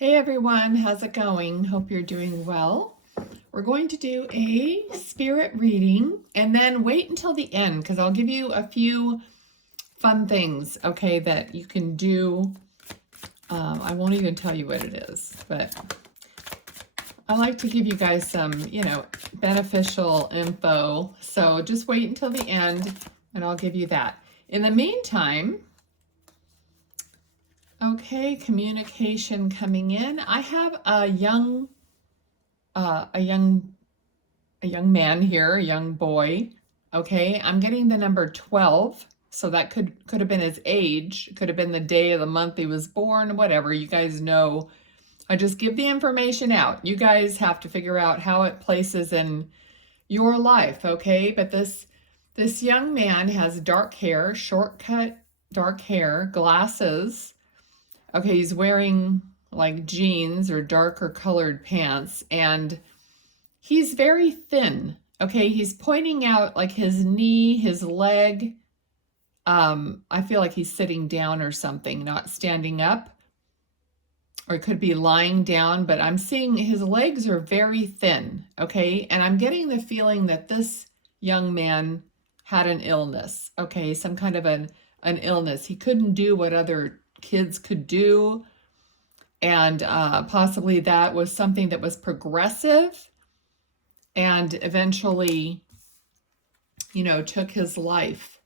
Hey everyone, how's it going? Hope you're doing well. We're going to do a spirit reading and then wait until the end because I'll give you a few fun things, okay, that you can do. I won't even tell you what it is, but I like to give you guys some, beneficial info. So just wait until the end and I'll give you that. In the meantime, okay, communication coming in. I have a young man here, a young boy. Okay, I'm getting the number 12, so that could have been his age, could have been the day of the month he was born, whatever. You guys know. I just give the information out. You guys have to figure out how it places in your life, okay? But this young man has dark hair, short-cut dark hair, glasses. Okay, he's wearing like jeans or darker colored pants, and he's very thin. Okay, he's pointing out like his knee, his leg. I feel like he's sitting down or something, not standing up. Or it could be lying down, but I'm seeing his legs are very thin, okay? And I'm getting the feeling that this young man had an illness, okay? Some kind of an illness. He couldn't do what other kids could do. And possibly that was something that was progressive and eventually, took his life.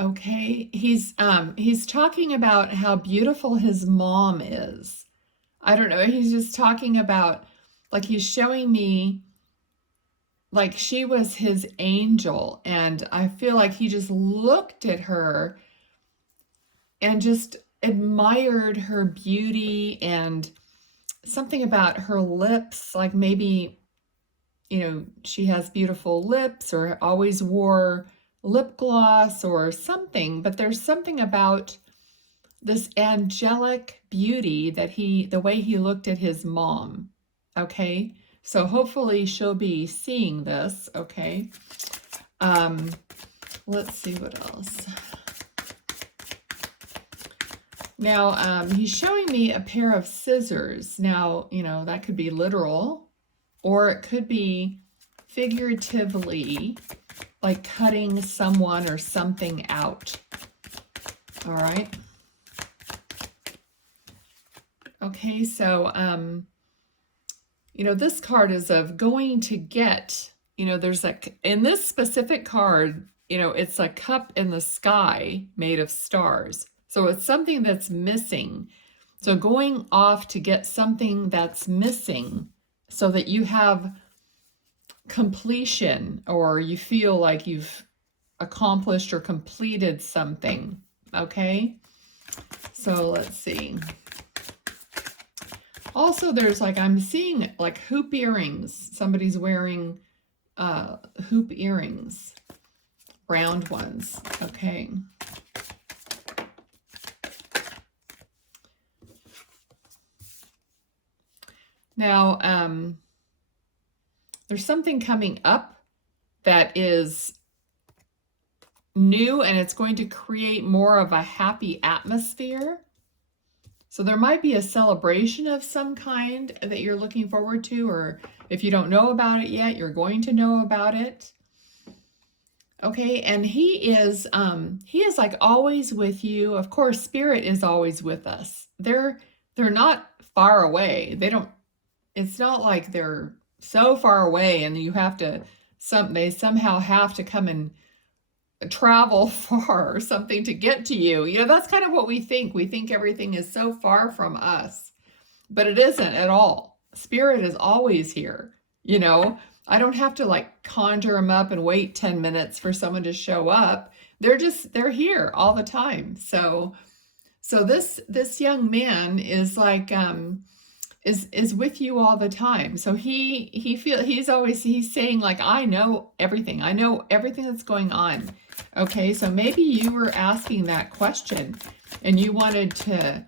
Okay, he's talking about how beautiful his mom is. I don't know, he's just talking about, like, he's showing me like she was his angel, and I feel like he just looked at her and just admired her beauty and something about her lips, like maybe, she has beautiful lips or always wore lip gloss or something, but there's something about this angelic beauty that the way he looked at his mom. Okay, so hopefully she'll be seeing this. Okay, let's see what else. Now he's showing me a pair of scissors. Now, that could be literal, or it could be figuratively, like cutting someone or something out. All right. Okay, so, this card is of going to get, there's in this specific card, it's a cup in the sky made of stars. So it's something that's missing. So going off to get something that's missing so that you have completion, or you feel like you've accomplished or completed something. Okay, so let's see. Also, there's I'm seeing like hoop earrings. Somebody's wearing hoop earrings, round ones. Okay. Now, there's something coming up that is new, and it's going to create more of a happy atmosphere. So there might be a celebration of some kind that you're looking forward to, or if you don't know about it yet, you're going to know about it. Okay, and he is like always with you. Of course, Spirit is always with us. They're not far away. It's not like they're so far away and you have to, they somehow have to come and travel far or something to get to you. That's kind of what we think. We think everything is so far from us, but it isn't at all. Spirit is always here. I don't have to conjure them up and wait 10 minutes for someone to show up. They're here all the time. So this young man is is with you all the time. So he's saying I know everything. I know everything that's going on. Okay, so maybe you were asking that question and you wanted to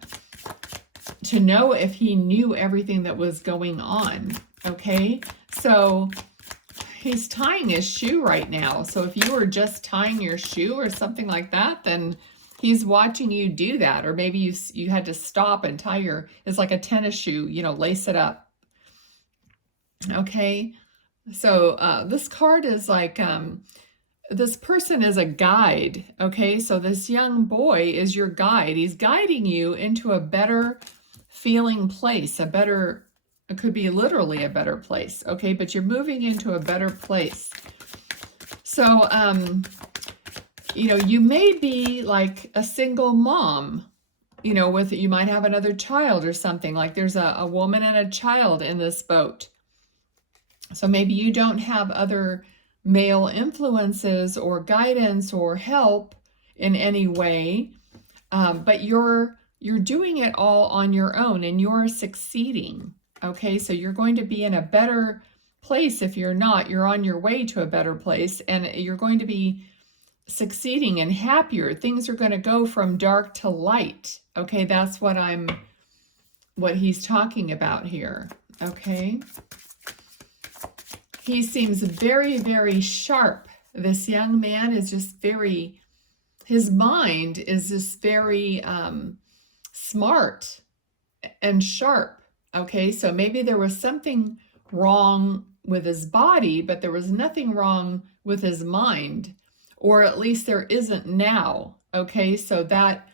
know if he knew everything that was going on. Okay, so he's tying his shoe right now. So if you were just tying your shoe or something like that, then He's watching you do that, or maybe you had to stop and tie it's like a tennis shoe, lace it up. Okay, so this card is like, this person is a guide. Okay, so this young boy is your guide. He's guiding you into a better feeling place, it could be literally a better place. Okay, but you're moving into a better place. So, you may be like a single mom, you might have another child or something. Like there's a woman and a child in this boat. So maybe you don't have other male influences or guidance or help in any way, but you're doing it all on your own and you're succeeding. Okay, so you're going to be in a better place. If you're not, you're on your way to a better place, and you're going to be succeeding and happier. Things are going to go from dark to light. Okay, that's what he's talking about here. Okay, he seems very, very sharp. This young man is just his mind is just very smart and sharp. Okay, so maybe there was something wrong with his body, but there was nothing wrong with his mind, or at least there isn't now. Okay, so that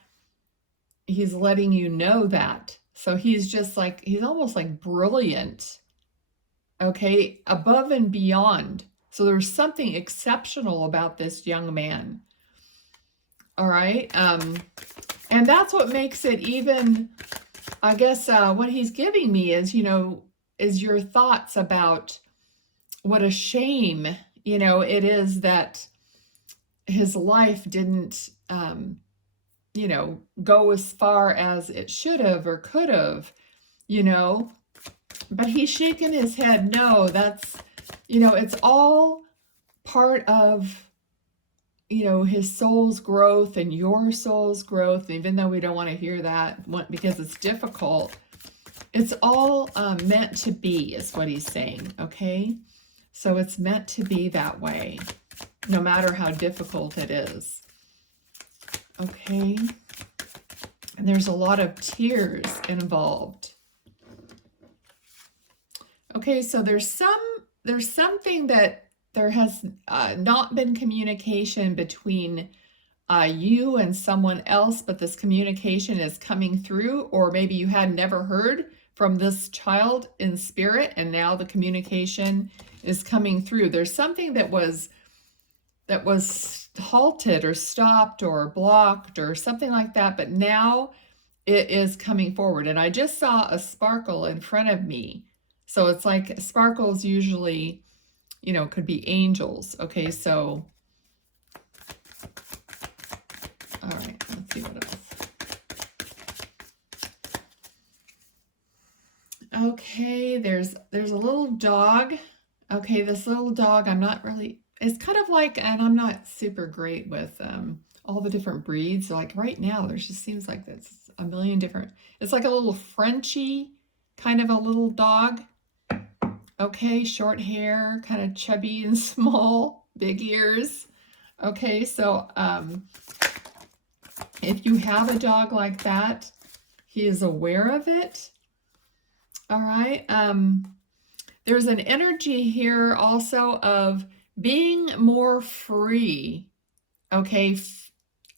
he's letting you know that. So he's almost like brilliant. Okay, above and beyond. So there's something exceptional about this young man. All right, and that's what makes it even, I guess, what he's giving me is, is your thoughts about what a shame, it is that his life didn't, go as far as it should have or could have, but he's shaking his head. No, that's, it's all part of, his soul's growth and your soul's growth. Even though we don't want to hear that because it's difficult, it's all meant to be, is what he's saying. Okay, so it's meant to be that way, no matter how difficult it is. Okay, and there's a lot of tears involved. Okay, so there's something that there has not been communication between you and someone else, but this communication is coming through, or maybe you had never heard from this child in spirit, and now the communication is coming through. There's something that was halted or stopped or blocked or something like that, but now it is coming forward. And I just saw a sparkle in front of me. So it's like sparkles usually, could be angels. Okay, so, all right, let's see what else. Okay, there's a little dog. Okay, this little dog, it's kind of like, and I'm not super great with all the different breeds. Like right now, there just seems like there's a million different, it's like a little Frenchy kind of a little dog. Okay, short hair, kind of chubby and small, big ears. Okay, so if you have a dog like that, he is aware of it. All right. There's an energy here also of being more free. Okay,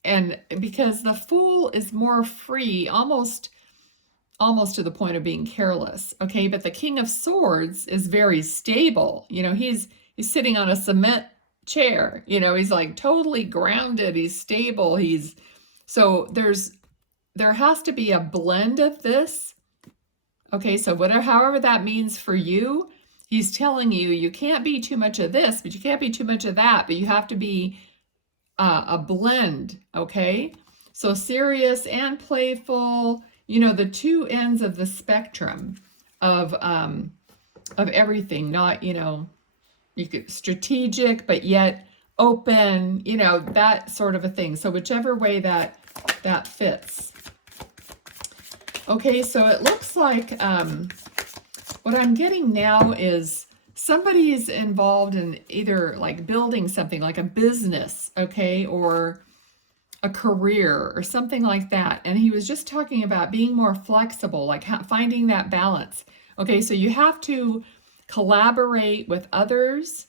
and because the Fool is more free, almost to the point of being careless. Okay, but the King of Swords is very stable. He's sitting on a cement chair. He's like totally grounded. He's stable. So there has to be a blend of this. Okay, so however that means for you, he's telling you, you can't be too much of this, but you can't be too much of that, but you have to be a blend. Okay, so serious and playful. The two ends of the spectrum of everything, not, you could strategic, but yet open, that sort of a thing. So whichever way that fits. Okay, so it looks like what I'm getting now is somebody is involved in either like building something like a business, okay, or a career or something like that. And he was just talking about being more flexible, like finding that balance. Okay, so you have to collaborate with others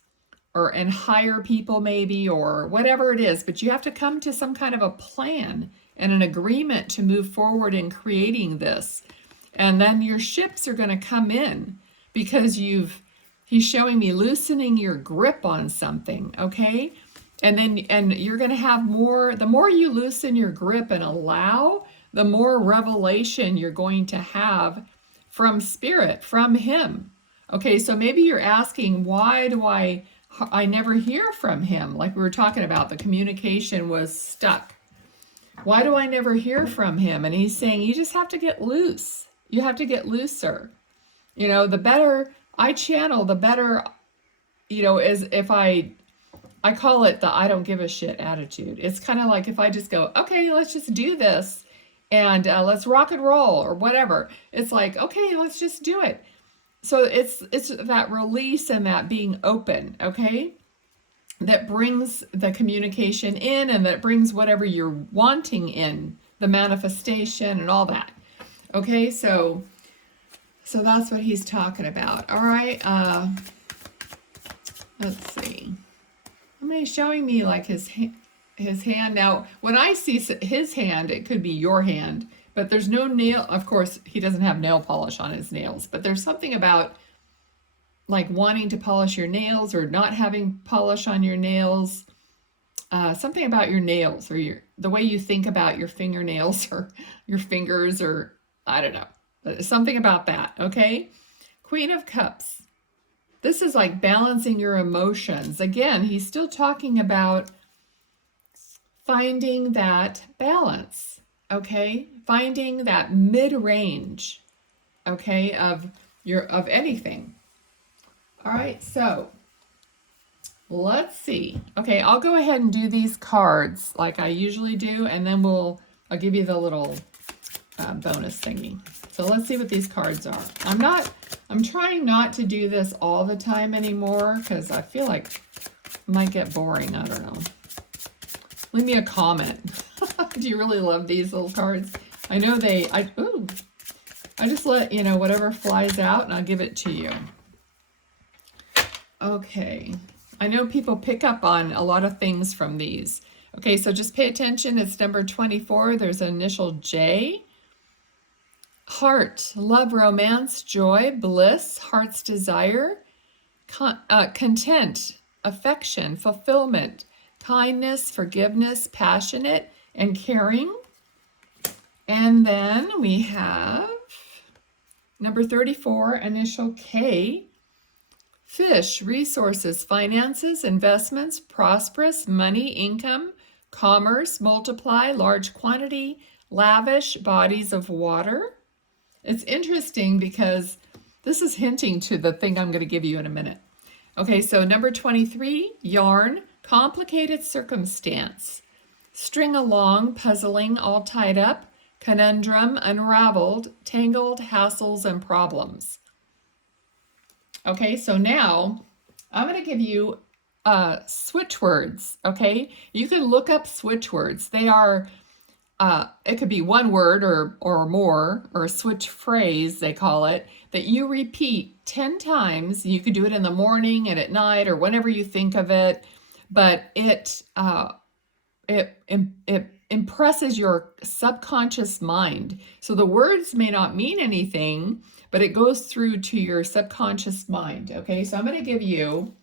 and hire people maybe, or whatever it is, but you have to come to some kind of a plan and an agreement to move forward in creating this. And then your ships are going to come in because he's showing me loosening your grip on something, okay? And you're going to have more, the more you loosen your grip and allow, the more revelation you're going to have from Spirit, from him. Okay, so maybe you're asking, why do I never hear from him? Like we were talking about, the communication was stuck. Why do I never hear from him? And he's saying, you just have to get loose. You have to get looser. You know, the better I channel, the better, you know, is if I call it the I don't give a shit attitude. It's kind of like if I just go, okay, let's just do this and let's rock and roll or whatever. It's like, okay, let's just do it. So it's that release and that being open, okay? That brings the communication in, and that brings whatever you're wanting in, the manifestation and all that. Okay, so that's what he's talking about. All right, let's see. Somebody's showing me like his hand. Now, when I see his hand, it could be your hand, but there's no nail. Of course, he doesn't have nail polish on his nails, but there's something about like wanting to polish your nails or not having polish on your nails. Something about your nails or the way you think about your fingernails or your fingers, or I don't know. Something about that, okay? Queen of Cups. This is like balancing your emotions. Again, he's still talking about finding that balance, okay? Finding that mid-range, okay, of anything. All right, so let's see. Okay, I'll go ahead and do these cards like I usually do, and then I'll give you the little bonus thingy. So let's see what these cards are. I'm trying not to do this all the time anymore because I feel like it might get boring. I don't know. Leave me a comment. Do you really love these little cards? I know I just let, you know, whatever flies out and I'll give it to you. Okay. I know people pick up on a lot of things from these. Okay, so just pay attention. It's number 24. There's an initial J. Heart, love, romance, joy, bliss, heart's desire, content, affection, fulfillment, kindness, forgiveness, passionate, and caring. And then we have number 34, initial K. Fish, resources, finances, investments, prosperous, money, income, commerce, multiply, large quantity, lavish, bodies of water. It's interesting because this is hinting to the thing I'm going to give you in a minute. Okay, so number 23, yarn, complicated circumstance, string along, puzzling, all tied up, conundrum, unraveled, tangled, hassles, and problems. Okay, so now I'm going to give you switch words, okay? You can look up switch words. They are, it could be one word or more, or a switch phrase, they call it, that you repeat 10 times. You could do it in the morning and at night or whenever you think of it, but it impresses your subconscious mind. So the words may not mean anything, but it goes through to your subconscious mind, okay? So I'm going to give you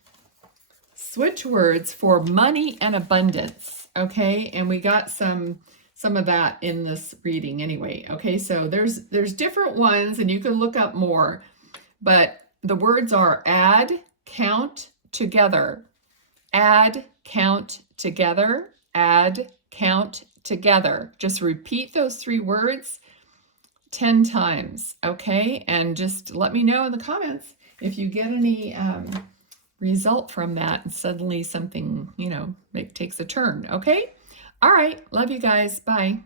switch words for money and abundance, okay? And we got some of that in this reading anyway, okay? So there's different ones, and you can look up more, but the words are add, count, together. Add, count, together. Add, count, together. Just repeat those 3 words 10 times, okay? And just let me know in the comments if you get any result from that and suddenly something, you know, takes a turn, okay? All right, love you guys. Bye.